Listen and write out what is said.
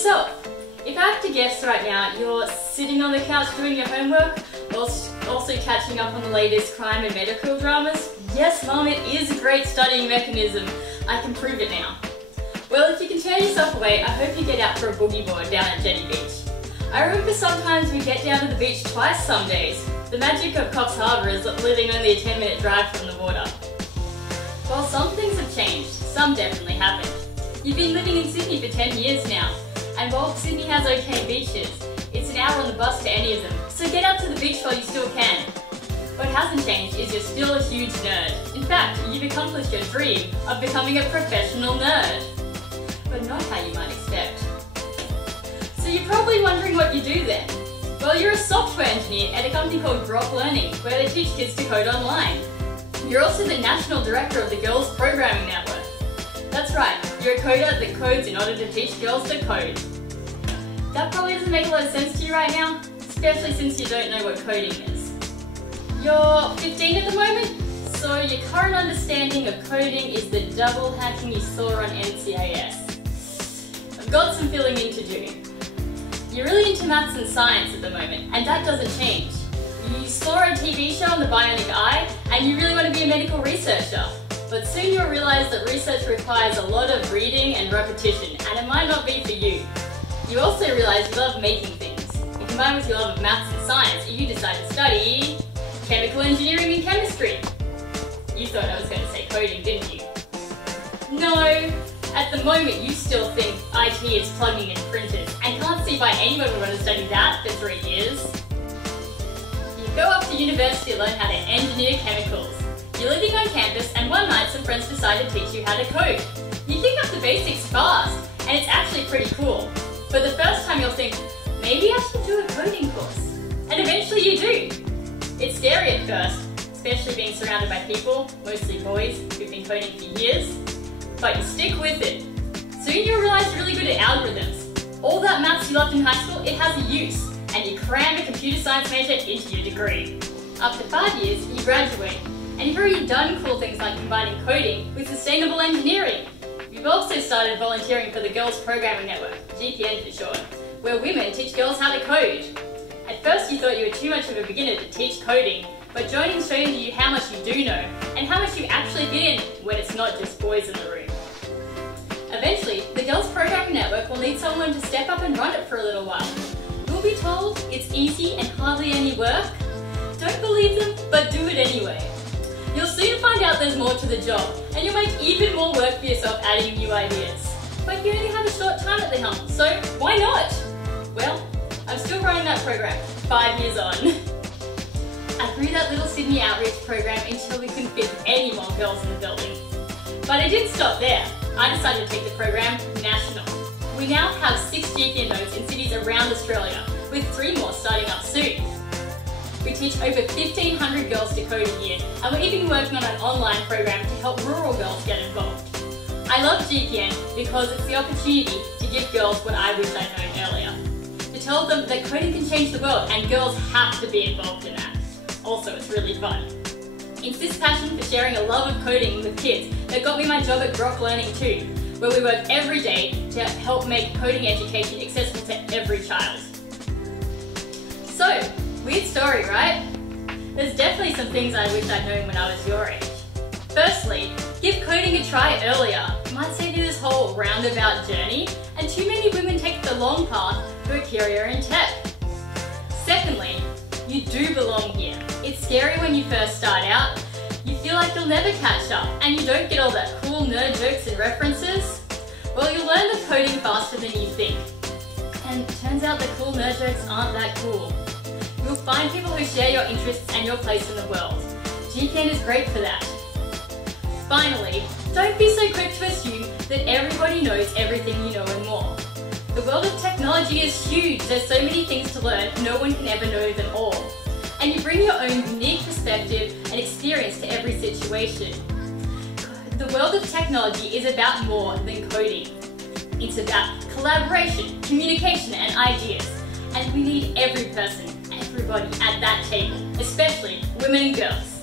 yourself. If I have to guess right now, you're sitting on the couch doing your homework, whilst also catching up on the latest crime and medical dramas. Yes, Mum, it is a great studying mechanism. I can prove it now. Well, if you can tear yourself away, I hope you get out for a boogie board down at Jetty Beach. I remember sometimes we get down to the beach twice some days. The magic of Coffs Harbour is living only a 10-minute drive from the water. While some things have changed, some definitely haven't. You've been living in Sydney for 10 years now, and while Sydney has okay beaches, it's an hour on the bus to any of them, so get out to the beach while you still can. What hasn't changed is you're still a huge nerd. In fact, you've accomplished your dream of becoming a professional nerd. But not how you might expect. So you're probably wondering what you do then. Well, you're a software engineer at a company called Grok Learning, where they teach kids to code online. You're also the national director of the Girls Programming Network. That's right, you're a coder that codes in order to teach girls to code. That probably doesn't make a lot of sense to you right now, especially since you don't know what coding is. You're 15 at the moment, so your current understanding of coding is the double hacking you saw on NCIS. I've got some filling in to do. You're really into maths and science at the moment, and that doesn't change. You saw a TV show on the bionic eye, and you really want to be a medical researcher. But soon you'll realise that research requires a lot of reading and repetition, and it might not be for you. You also realise you love making things. And combined with your love of maths and science, you decide to study chemical engineering and chemistry. You thought I was going to say coding, didn't you? No. At the moment, you still think IT is plugging in printers, and can't see why anyone would want to study that for 3 years. You go up to university to learn how to engineer chemicals. You're living on campus, and one night some friends decide to teach you how to code. You pick up the basics fast, and it's actually pretty cool. But the first time you'll think, maybe I should do a coding course. And eventually you do. It's scary at first, especially being surrounded by people, mostly boys, who've been coding for years. But you stick with it. Soon you'll realise you're really good at algorithms. All that maths you loved in high school, it has a use, and you cram a computer science major into your degree. After 5 years, you graduate, and you've already done cool things like combining coding with sustainable engineering. You've also started volunteering for the Girls Programming Network, GPN for short, where women teach girls how to code. At first you thought you were too much of a beginner to teach coding, but joining shows you how much you do know, and how much you actually fit in when it's not just boys in the room. Eventually, the Girls Programming Network will need someone to step up and run it for a little while. You'll be told it's easy and hardly any work. Don't believe them, but do it anyway. You'll soon find out there's more to the job, and you'll make even more work for yourself adding new ideas. But you only have a short time at the helm, so why not? Well, I'm still running that program, 5 years on. I grew that little Sydney outreach program until we couldn't fit any more girls in the building. But I didn't stop there. I decided to take the program national. We now have 6 GPN nodes in cities around Australia, with 3 more starting up soon. We teach over 1,500 girls to code a year, and we're even working on an online program to help rural girls get involved. I love GPN because it's the opportunity to give girls what I wish I'd known earlier. To tell them that coding can change the world and girls have to be involved in that. Also, it's really fun. It's this passion for sharing a love of coding with kids that got me my job at Grok Learning too, where we work every day to help make coding education accessible to every child. So, weird story, right? There's definitely some things I wish I'd known when I was your age. Firstly, give coding a try earlier. It might save you this whole roundabout journey, and too many women take the long path to a career in tech. Secondly, you do belong here. It's scary when you first start out. You feel like you'll never catch up, and you don't get all that cool nerd jokes and references. Well, you'll learn the coding faster than you think. And it turns out the cool nerd jokes aren't that cool. You'll find people who share your interests and your place in the world. GPN is great for that. Finally, don't be so quick to assume that everybody knows everything you know and more. The world of technology is huge. There's so many things to learn, no one can ever know them all. And you bring your own unique perspective and experience to every situation. The world of technology is about more than coding. It's about collaboration, communication, and ideas. And we need every person, everybody at that table, especially women and girls.